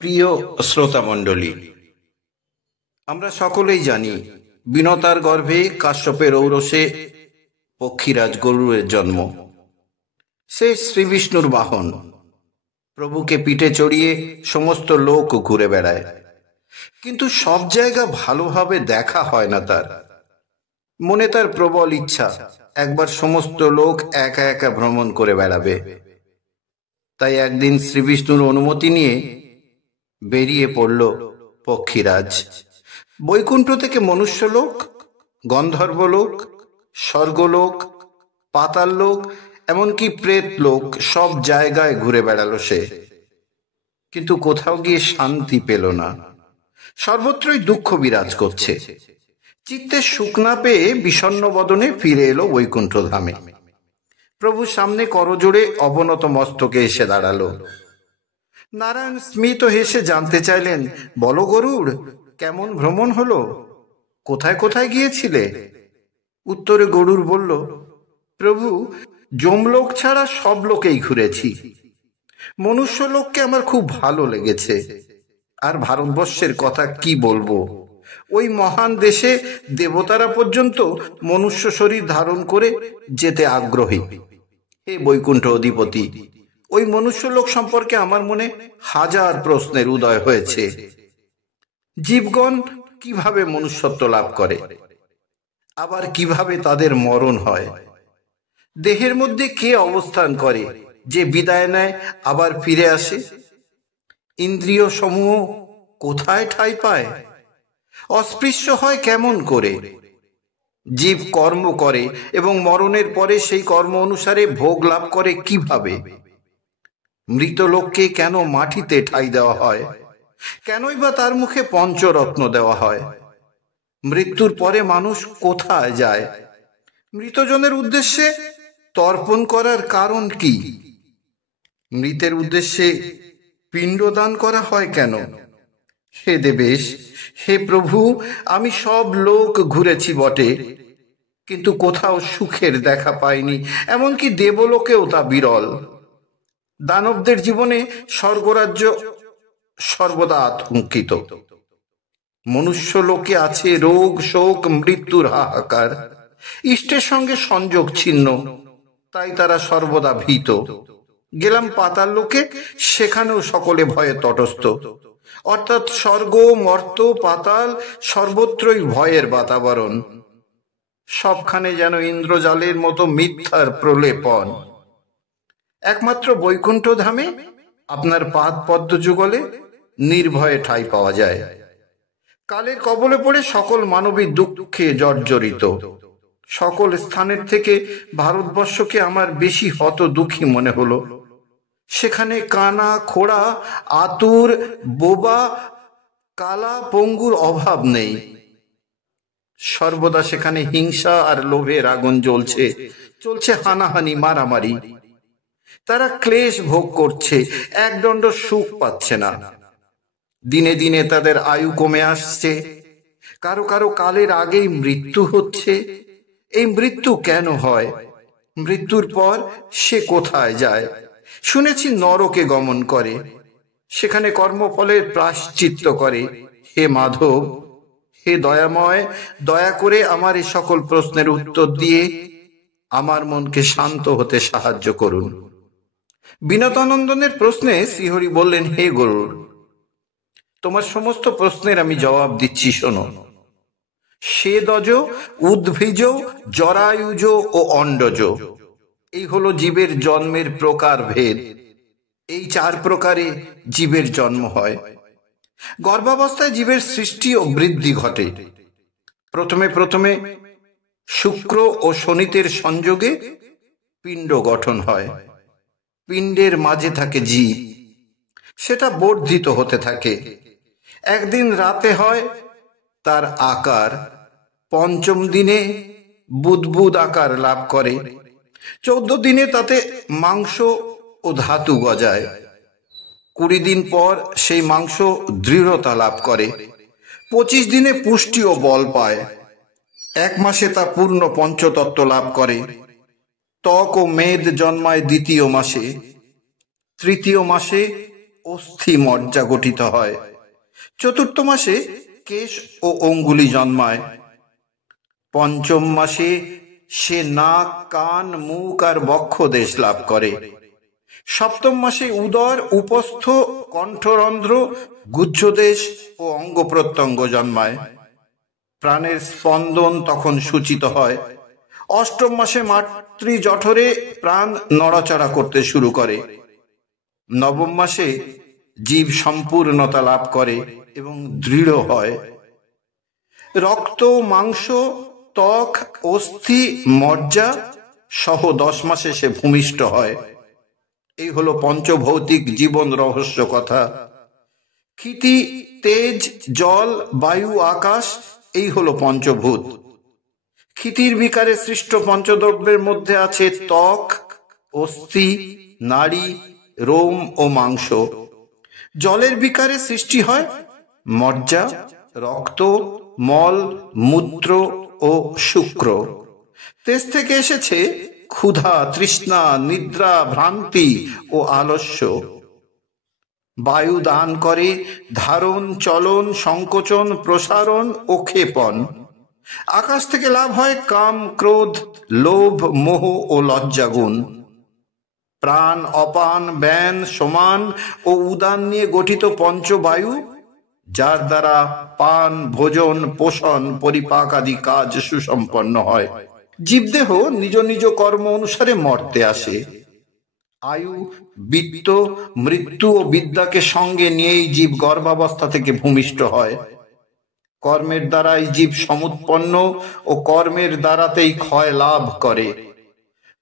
প্রিয় শ্রোতা মণ্ডলী, আমরা সকলেই জানি বিনতার গর্ভে কাশ্যপের ঔরসে পক্ষীরাজ গরুড়ের জন্ম। সে শ্রীবিষ্ণুর বাহন। প্রভুকে পিঠে চড়িয়ে সমস্ত লোক ঘুরে বেড়ায়, কিন্তু সব জায়গা ভালোভাবে দেখা হয় না তার। মনে তার প্রবল ইচ্ছা একবার সমস্ত লোক একা একা ভ্রমণ করে বেড়াবে। তাই একদিন শ্রীবিষ্ণুর অনুমতি নিয়ে বেরিয়ে পড়ল পক্ষীরাজ। বৈকুণ্ঠ থেকে মনুষ্যলোক, গন্ধর্বলোক, স্বর্গলোক, পাতাল লোক, এমনকি প্রেত লোক, সব জায়গায় ঘুরে বেড়ালো সে, কিন্তু কোথাও গিয়ে শান্তি পেল না। সর্বত্রই দুঃখ বিরাজ করছে। চিত্তে সুখ না পেয়ে বিষণ্ণ বদনে ফিরে এলো বৈকুণ্ঠ ধামে। প্রভুর সামনে করজোড়ে অবনত মস্তকে এসে দাঁড়ালো। নারায়ণ স্মিত হেসে জানতে চাইলেন, বলো গরুড়, কেমন ভ্রমণ হলো? কোথায় কোথায় গিয়েছিলে? উত্তরে গরুড় বলল, প্রভু, যমলোক ছাড়া সব লোকেই ঘুরেছি। মনুষ্য লোককে আমার খুব ভালো লেগেছে। আর ভারতবর্ষের কথা কি বলবো, ওই মহান দেশে দেবতারা পর্যন্ত মনুষ্য শরীর ধারণ করে যেতে আগ্রহী। হে বৈকুণ্ঠ অধিপতি, ওই মনুষ্য লোক সম্পর্কে আমার মনে হাজার প্রশ্নের উদয় হয়েছে। জীবগণ কিভাবে মনুষ্যত্ব লাভ করে, আবার কিভাবে তাদের মরণ হয়? দেহের মধ্যে কে অবস্থান করে যে বিদায় নেয় আবার ফিরে আসে? ইন্দ্রিয় সমূহ কোথায় ঠাঁই পায়? অস্পৃশ্য হয় কেমন করে? জীব কর্ম করে এবং মরণের পরে সেই কর্ম অনুসারে ভোগ লাভ করে কিভাবে? মৃত লোককে কেন মাটিতে ঠাঁই দেওয়া হয়? কেনই বা তার মুখে পঞ্চরত্ন দেওয়া হয়? মৃত্যুর পরে মানুষ কোথায় যায়? মৃতজনের উদ্দেশ্যে তর্পণ করার কারণ কি? মৃতের উদ্দেশ্যে পিণ্ডদান করা হয় কেন? হে দেবেশ, হে প্রভু, আমি সব লোক ঘুরেছি বটে, কিন্তু কোথাও সুখের দেখা পাইনি। এমনকি দেবলোকেও তা বিরল। দানবদের জীবনে স্বর্গরাজ্য সর্বদা আতঙ্কিত। মনুষ্য লোকে আছে রোগ, শোক, মৃত্যুর হাহাকার। ইষ্টের সঙ্গে সংযোগ ছিন্ন, তাই তারা সর্বদা ভীত। গেলাম পাতাল লোকে, সেখানেও সকলে ভয়ে তটস্থ। অর্থাৎ স্বর্গ, মর্ত, পাতাল সর্বত্রই ভয়ের বাতাবরণ। সবখানে যেন ইন্দ্রজালের মতো মিথ্যার প্রলেপন। একমাত্র বৈকুণ্ঠ ধামে আপনার পাদ পদ্ম যুগলে নির্ভয়ে ঠাঁই পাওয়া যায়। কালের কবলে পড়ে সকল মানবী দুঃখে জর্জরিত। সকল স্থানের থেকে ভারতবর্ষকে আমার বেশি হত দুঃখী মনে হলো। সেখানে কানা, খোড়া, আতুর, বোবা, কালা, পঙ্গুর অভাব নেই। সর্বদা সেখানে হিংসা আর লোভের আগুন জ্বলছে, চলছে হানাহানি, মারামারি। তারা ক্লেশ ভোগ করছে, একদণ্ড সুখ পাচ্ছে না। দিনে দিনে তাদের আয়ু কমে আসছে। কারো কারো কালের আগেই মৃত্যু হচ্ছে। এই মৃত্যু কেন হয়? মৃত্যুর পর সে কোথায় যায়? শুনেছি নরকে গমন করে, সেখানে কর্মফলের প্রায়শ্চিত্ত করে। হে মাধব, হে দয়াময়, দয়া করে আমার এই সকল প্রশ্নের উত্তর দিয়ে আমার মনকে শান্ত হতে সাহায্য করুন। বিনোদানন্দনের প্রশ্নে শ্রীহরি বললেন, হে গরুড়, তোমার সমস্ত প্রশ্নের আমি জবাব দিচ্ছি, শোনো। স্বেদজ, উদ্ভিজ, জরায়ুজ ও অন্ডজ, এই হলো জীবের জন্মের প্রকার ভেদ। এই চার প্রকারে জীবের জন্ম হয়। গর্ভাবস্থায় জীবের সৃষ্টি ও বৃদ্ধি ঘটে। প্রথমে প্রথমে শুক্র ও শনিতের সংযোগে পিণ্ড গঠন হয়। পিণ্ডের মাঝে থাকে জীব, সেটা বর্ধিত হতে থাকে। একদিন রাতে হয় তার আকার, পঞ্চম দিনে বুদ্বুদ আকার লাভ করে, 14 দিনে তাতে মাংস ও ধাতু গজায়, 20 দিন পর সেই মাংস দৃঢ়তা লাভ করে, 25 দিনে পুষ্টি ও বল পায়, 1 মাসে তা পূর্ণ পঞ্চতত্ত্ব লাভ করে। ত্বক ও মেদ জন্মায় দ্বিতীয় মাসে, তৃতীয় মাসে অস্থি মজ্জা গঠিত হয়। চতুর্থ মাসে কেশ ও অঙ্গুলি জন্মায়। পঞ্চম মাসে সে নাক, কান, মুখ আর বক্ষ দেশ লাভ করে। সপ্তম মাসে উদর, উপস্থ, কণ্ঠরন্ধ্র, গুহ্যদেশ ও অঙ্গ প্রত্যঙ্গ জন্মায়। প্রাণের স্পন্দন তখন সূচিত হয়। অষ্টম মাসে মাতৃ জঠরে প্রাণ নড়াচড়া করতে শুরু করে। নবম মাসে জীব সম্পূর্ণতা লাভ করে এবং দৃঢ় হয়। রক্ত, মাংস, ত্বক, অস্থি, মজ্জা সহ 10 মাসে সে ভূমিষ্ঠ হয়। এই হলো পঞ্চভৌতিক জীবন রহস্য কথা। ক্ষিতি, তেজ, জল, বায়ু, আকাশ এই হলো পঞ্চভূত। ক্ষিতির বিকারে সৃষ্ট পঞ্চদ্রব্যের মধ্যে আছে ত্বক, অস্থি, নাড়ি, রোম ও মাংস। জলের বিকারে সৃষ্টি হয় মজ্জা, রক্ত, মল, মূত্র ও শুক্র। তেজ থেকে এসেছে ক্ষুধা, তৃষ্ণা, নিদ্রা, ভ্রান্তি ও আলস্য। বায়ু দান করে ধারণ, চলন, সংকোচন, প্রসারণ ও ক্ষেপণ। আকাশ থেকে লাভ হয় কাম, ক্রোধ, লোভ, মোহ ও লজ্জাগুণ। প্রাণ, অপান, ব্যান, সমান ও উদান নিয়ে গঠিত পঞ্চবায়ু, যার দ্বারা পান, ভোজন, পোষণ, পরিপাক আদি কাজ সুসম্পন্ন হয়। জীবদেহ নিজ নিজ কর্ম অনুসারে মর্তে আসে। আয়ু, বিত্ত, মৃত্যু ও বিদ্যাকে সঙ্গে নিয়েই জীব গর্ভাবস্থা থেকে ভূমিষ্ঠ হয়। কর্মের দ্বারাই জীব সমুৎপন্ন ও কর্মের দ্বারাতেই ক্ষয় লাভ করে।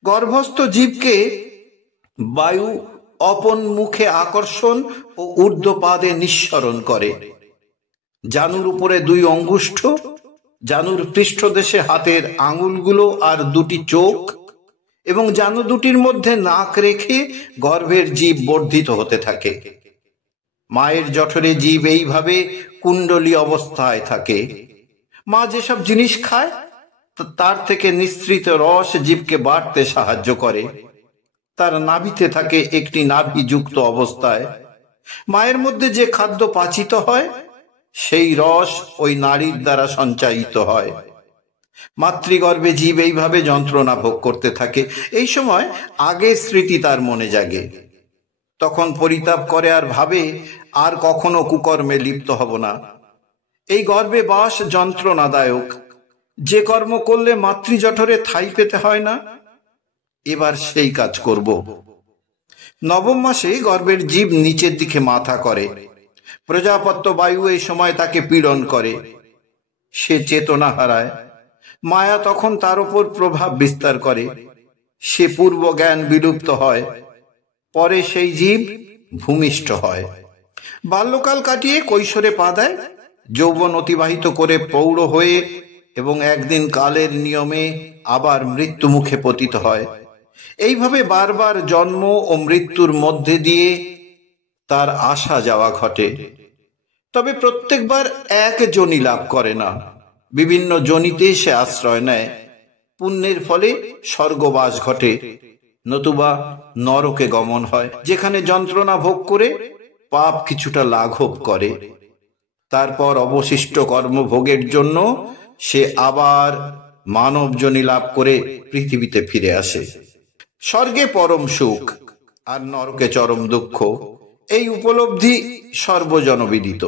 গর্ভস্থ জীবকে বায়ু অপন মুখে আকর্ষণ ও ঊর্ধ্বপাদে নিঃসরণ করে। জানুর উপরে 2 অঙ্গুষ্ঠ, জানুর পৃষ্ঠদেশে হাতের আঙুলগুলো আর 2টি চোখ এবং জানু দুটির মধ্যে নাক রেখে গর্ভের জীব বর্ধিত হতে থাকে। মায়ের জঠরে জীব এইভাবে কুণ্ডলী অবস্থায় থাকে। মা যেসব জিনিস খায় তার থেকে নিঃসৃত রস জীবকে বাড়তে সাহায্য করে। তার নাভিতে থাকে একটি নাভিযুক্ত অবস্থায়। মায়ের মধ্যে যে খাদ্য পাচিত হয় সেই রস ওই নাড়ির দ্বারা সঞ্চায়িত হয়। মাতৃগর্ভে জীব এইভাবে যন্ত্রণা ভোগ করতে থাকে। এই সময় আগে স্মৃতি তার মনে জাগে। তখন পরিতাপ করে আর ভাবে আর কখনো কুকর্মে লিপ্ত হব না। এই গর্ভে বাস যন্ত্রণাদায়ক। যে কর্ম করলে মাতৃজঠরে ঠাঁই পেতে হয় না, এবার সেই কাজ করব। নবম মাসে গর্ভের জীব নিচের দিকে মাথা করে। প্রজাপত্য বায়ু এই সময় তাকে পীড়ন করে। সে চেতনা হারায়। মায়া তখন তার উপর প্রভাব বিস্তার করে। সে পূর্ব জ্ঞান বিলুপ্ত হয়। পরে সেই জীব ভূমিষ্ঠ হয়। বাল্যকাল কাটিয়ে কৈশোরে পা দেয়। যৌবন অতিবাহিত করে প্রৌঢ় হয়ে এবং একদিন কালের নিয়মে আবার মৃত্যু মুখে পতিত হয়। এইভাবে বারবার জন্ম ও মৃত্যুর মধ্যে দিয়ে তার আসা যাওয়া ঘটে। তবে প্রত্যেকবার এক যোনি লাভ করে না, বিভিন্ন যোনিতে সে আশ্রয় নেয়। পুণ্যের ফলে স্বর্গবাস ঘটে, নতুবা নরকে গমন হয়, যেখানে যন্ত্রণা ভোগ করে পাপ কিছুটা লাঘব করে। তারপর অবশিষ্ট কর্মভোগের জন্য সে আবার মানব যোনি লাভ করে পৃথিবীতে ফিরে আসে। স্বর্গে পরম সুখ আর নরকে চরম দুঃখ, এই উপলব্ধি সর্বজনবিদিত।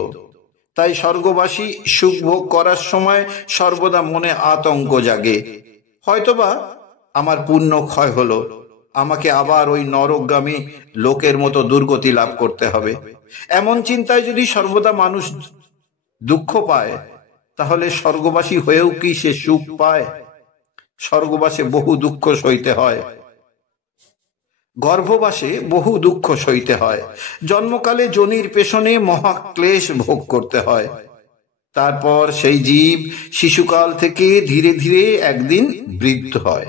তাই স্বর্গবাসী সুখ ভোগ করার সময় সর্বদা মনে আতঙ্ক জাগে। হয়তোবা আমার পুণ্য ক্ষয় হলো, আমাকে আবার ওই নরকগামী লোকের মতো দুর্গতি লাভ করতে হবে। এমন চিন্তায় যদি সর্বদা মানুষ দুঃখ পায়, তাহলে স্বর্গবাসী হয়েও কি সে সুখ পায়? স্বর্গবাসে বহু দুঃখ সইতে হয়, গর্ভবাসে বহু দুঃখ সইতে হয়। জন্মকালে যোনির পেছনে মহাক্লেশ ভোগ করতে হয়। তারপর সেই জীব শিশুকাল থেকে ধীরে ধীরে একদিন বৃদ্ধ হয়।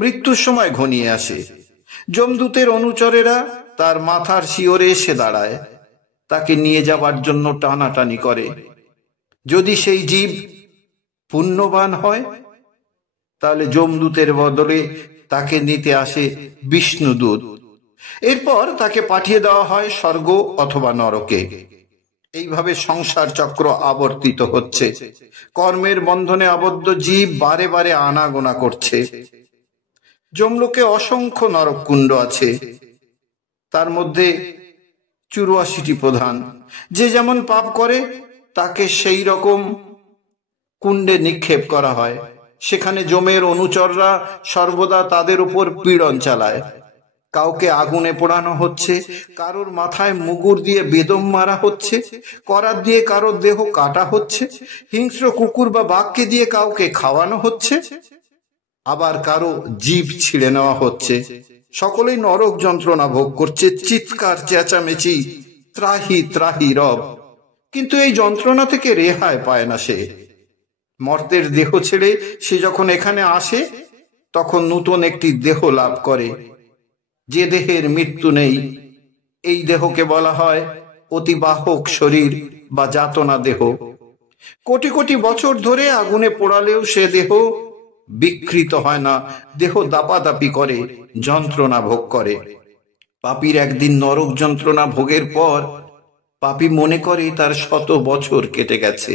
মৃত্যুর সময় ঘনিয়ে আসে। যমদূতের অনুচরেরা তার মাথার শিওরে এসে দাঁড়ায়, তাকে নিয়ে যাবার জন্য টানাটানি করে। যদি সেই জীব পুণ্যবান হয়, তাহলে যমদূতের বদলে তাকে নিতে আসে বিষ্ণুদূত। এরপর তাকে পাঠিয়ে দেওয়া হয় স্বর্গ অথবা নরকে। এইভাবে সংসার চক্র আবর্তিত হচ্ছে। কর্মের বন্ধনে আবদ্ধ জীব বারে বারে আনাগোনা করছে। যমলোকে অসংখ্য নরককুণ্ড আছে, তার মধ্যে 84টি প্রধান। যে যেমন পাপ করে তাকে সেই রকম কুণ্ডে নিক্ষেপ করা হয়। সেখানে যমের অনুচররা সর্বদা তাদের উপর পীড়ন চালায়। কাউকে আগুনে পোড়ানো হচ্ছে, কারোর মাথায় মুগুর দিয়ে বেদম মারা হচ্ছে, করাত দিয়ে কারোর দেহ কাটা হচ্ছে, হিংস্র কুকুর বা বাঘকে দিয়ে কাউকে খাওয়ানো হচ্ছে, আবার কারো জিভ ছিঁড়ে নেওয়া হচ্ছে। সকলেই নরক যন্ত্রণা ভোগ করছে, চিৎকার চেঁচামেচি, ত্রাহি ত্রাহি রব। কিন্তু এই যন্ত্রণা থেকে রেহাই পায় না সে। মর্তের দেহ ছেড়ে সে যখন এখানে আসে তখন নূতন একটি দেহ লাভ করে, যে দেহের মৃত্যু নেই। এই দেহকে বলা হয় অতিবাহক শরীর বা যাতনা দেহ। কোটি কোটি বছর ধরে আগুনে পোড়ালেও সে দেহ বিকৃত হয় না, দেহ দাপাদাপি করে, যন্ত্রণা ভোগ করে। পাপীর একদিন নরক যন্ত্রণা ভোগের পর পাপী মনে করে তার 100 বছর কেটে গেছে।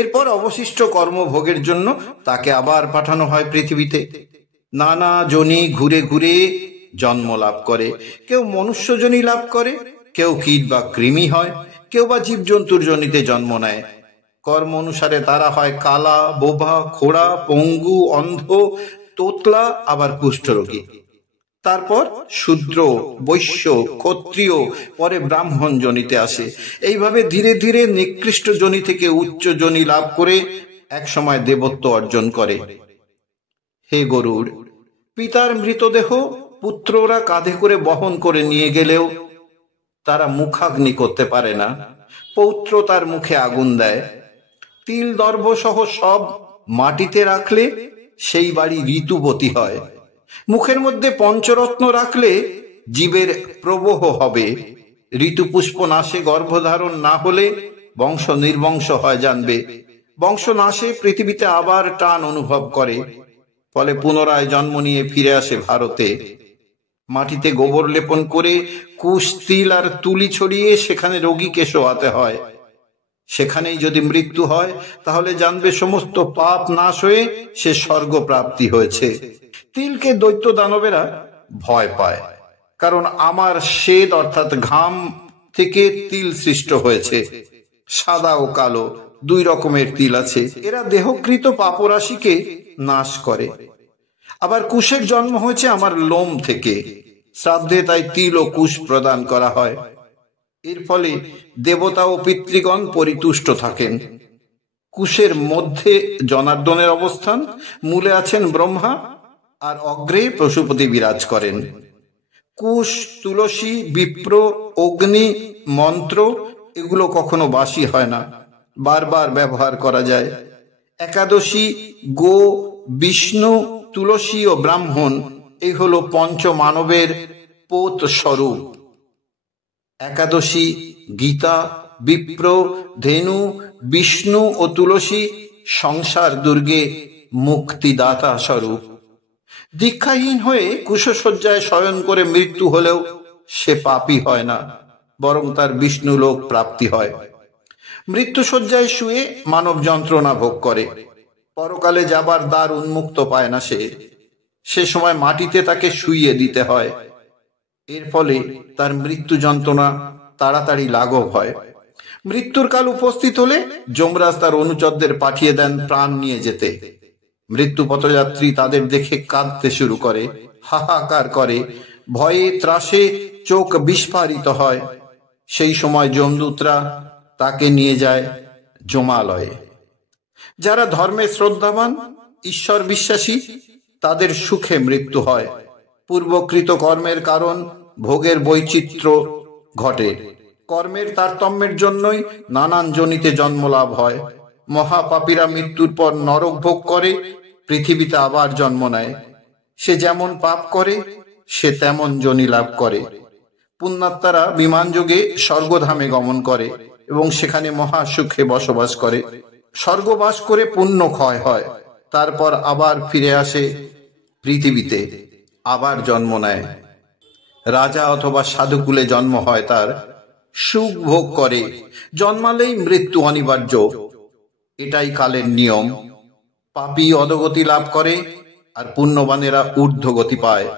এরপর অবশিষ্ট কর্মভোগের জন্য তাকে আবার পাঠানো হয় পৃথিবীতে। নানা জনি ঘুরে ঘুরে জন্ম লাভ করে। কেউ মনুষ্য জনি লাভ করে, কেউ কীট বা কৃমি হয়, কেউ বা জীবজন্তুর জনিতে জন্ম নেয়। কর্ম অনুসারে তারা হয় কালা, বোবা, খোড়া, পঙ্গু, অন্ধ, তোতলা, আবার কুষ্ঠরোগী। তারপর শূদ্র, বৈশ্য, ক্ষত্রিয়, পরে ব্রাহ্মণ জনিতে আসে। এইভাবে ধীরে ধীরে নিকৃষ্ট জনি থেকে উচ্চ জনি লাভ করে একসময় দেবত্ব অর্জন করে। হে গরুড়, পিতার মৃতদেহ পুত্ররা কাঁধে করে বহন করে নিয়ে গেলেও তারা মুখাগ্নি করতে পারে না। পৌত্র তার মুখে আগুন দেয়। তিল দর্ভ সহ সব মাটিতে রাখলে সেই বাড়ি ঋতুবতী হয়। মুখের মধ্যে পঞ্চরত্ন রাখলে জীবের প্রবহ হবে। ঋতুপুষ্প নাশে গর্ভধারণ না হলে বংশ নির্বংশ হয় জানবে। বংশ নাশে পৃথিবীতে আবার টান অনুভব করে, ফলে পুনরায় জন্ম নিয়ে ফিরে আসে ভারতে। মাটিতে গোবর লেপন করে কুশ, তিল আর তুলি ছড়িয়ে সেখানে রোগীকে শোয়াতে হয়। সেখানেই যদি মৃত্যু হয় তাহলে জানবে সমস্ত পাপ নাশ হয়ে সে স্বর্গ প্রাপ্তি হয়েছে। তিলকে দৈত্য দানবেরা ভয় পায়, কারণ আমার শ্বেত অর্থাৎ ঘাম থেকে তিল সৃষ্ট হয়েছে। সাদা ও কালো 2 রকমের তিল আছে। এরা দেহকৃত পাপরাশিকে নাশ করে। আবার কুশের জন্ম হয়েছে আমার লোম থেকে। শ্রাদ্ধে তাই তিল ও কুশ প্রদান করা হয়। এর ফলে দেবতা ও পিতৃগণ পরিতুষ্ট থাকেন। কুশের মধ্যে জনার্দনের অবস্থান, মূলে আছেন ব্রহ্মা, আর অগ্রে পশুপতি বিরাজ করেন। কুশ, তুলসী, বিপ্র, অগ্নি, মন্ত্র এগুলো কখনো বাসি হয় না, বারবার ব্যবহার করা যায়। একাদশী, গো, বিষ্ণু, তুলসী ও ব্রাহ্মণ এই হলো পঞ্চ মানবের পোত স্বরূপ। একাদশী, গীতা, বিপ্র, ধেনু, বিষ্ণু ও তুলসী সংসার দুর্গে মুক্তিদাতা স্বরূপ। দীক্ষাহীন হয়ে কুশশয্যায় শয়ন করে মৃত্যু হলেও সে পাপী হয় না, বরং তার বিষ্ণু লোক প্রাপ্তি হয়। মৃত্যুশয্যায় শুয়ে মানব যন্ত্রণা ভোগ করে। পরকালে যাবার দ্বার উন্মুক্ত পায় না সে সময় মাটিতে তাকে শুইয়ে দিতে হয়। এর ফলে তার মৃত্যু যন্ত্রণা তাড়াতাড়ি লাঘব হয়। মৃত্যুর কাল উপস্থিত হলে যমরাজ তার অনুচরদের পাঠিয়ে দেন প্রাণ নিয়ে যেতে। মৃত্যু পথযাত্রী তাদের দেখে কাঁদতে শুরু করে, হাহাকার করে, ভয়ে ত্রাসে চোখ বিস্ফারিত হয়। সেই সময় যমদূতরা তাকে নিয়ে যায় যমালয়ে। যারা ধর্মে শ্রদ্ধাবান, ঈশ্বর বিশ্বাসী, তাদের সুখে মৃত্যু হয়। পূর্বকৃত কর্মের কারণ ভোগের বৈচিত্র্য ঘটে। কর্মের তারতম্যের জন্যই নানান জনিতে জন্ম লাভ হয়। মহাপাপীরা মৃত্যুর পর নরক ভোগ করে পৃথিবীতে আবার জন্ম নেয়। সে যেমন পাপ করে সে তেমন যোনি লাভ করে। পুণ্যাত্মারা বিমান যোগে স্বর্গধামে গমন করে এবং সেখানে মহাসুখে বসবাস করে। স্বর্গবাস করে পুণ্য ক্ষয় হয়, তারপর আবার ফিরে আসে পৃথিবীতে, আবার জন্ম নেয়। রাজা অথবা সাধুকুলে জন্ম হয় তার, সুখ ভোগ করে, জন্মালেই মৃত্যু অনিবার্য, এটাই কালের নিয়ম। পাপী অধোগতি লাভ করে আর পুণ্যবানেরা ঊর্ধ্বগতি পায়।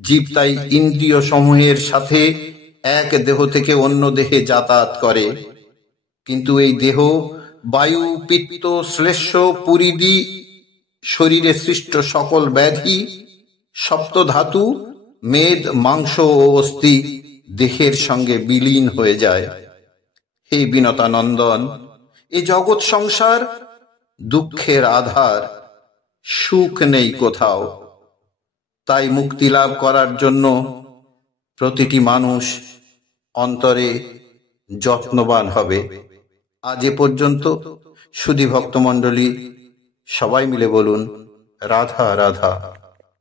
জীব তাই ইন্দ্রিয় সমূহের সাথে এক দেহ থেকে অন্য দেহে যাতায়াত করে। কিন্তু এই দেহ বায়ু, পিত্ত, শ্লেষ্ম, পুরীদি, শরীরে সৃষ্ট সকল ব্যাধি, সপ্তধাতু, মেদ, মাংস ও অস্থি দেহের সঙ্গে বিলীন হয়ে যায়। হে বিনতানন্দন, এ জগৎ সংসার দুঃখের আধার, সুখ নেই কোথাও। তাই মুক্তি লাভ করার জন্য প্রতিটি মানুষ অন্তরে যত্নবান হবে। আজ এ পর্যন্ত। সুধী ভক্তমণ্ডলী, সবাই মিলে বলুন রাধা রাধা।